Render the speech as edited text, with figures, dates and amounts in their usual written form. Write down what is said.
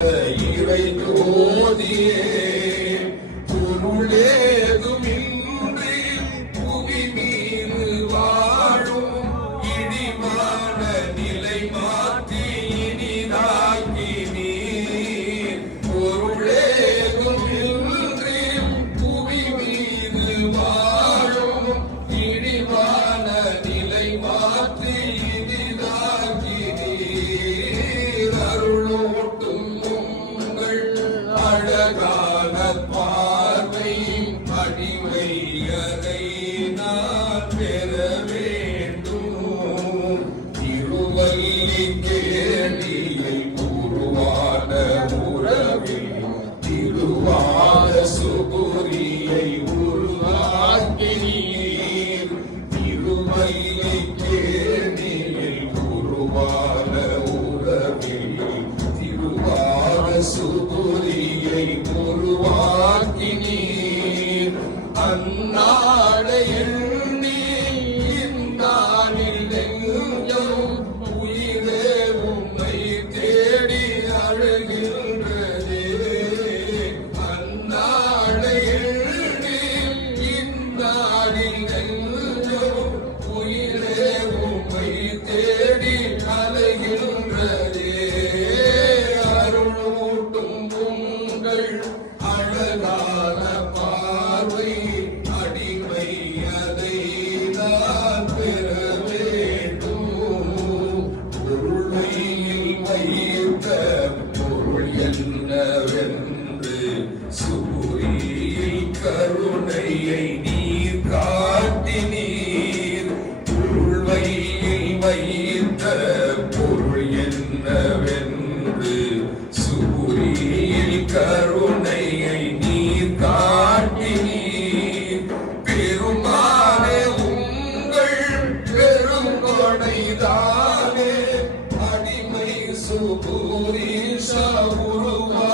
இவை ஜோதியே பொருளேதுமின்றி புவி மீது வாழும் இடிமான நிலை மாற்றி இனிதாக்கி நீர் பொருளேதுமின்றி புவி மீது வாழும் இடிமான நிலை மாற்றி இனிதாக்கி நீர் அருளோட்டும் அழகான பார்வை அடிமை அதை நான் பெற வேண்டும். திருவல்லி கேணியை உருவான உறவில் திருவாத சுகுரியை உருவாக்கினீர். திருவல்லி கேணியை உருவான உறவில் திருவாத சுகுரியை உருவாக்கினீர். அந்நாளை எண்ணி இந்நாளில் நெஞ்சம் உயிரே உம்மை தேடி அழுகின்றதே. அந்நாளை எண்ணி இந்நாளில் நெஞ்சம் உயிரே உம்மை தேடி அழுகின்றதே. அழகான பார்வை அடிமை அதை நான் பெற வேண்டும். பொருளையில் வைத்த பொருள் என்னவென்று சூரியில் கருணையை நீர் காட்டினீர். பொருளையில் வைத்த பொருள் என்னவென்று சூரியில் கருணையை நீர் காட்டினீர். பெருமானே உங்கள் பெருங்கொடைதானே அடிமை சுபூரீஷ உருவா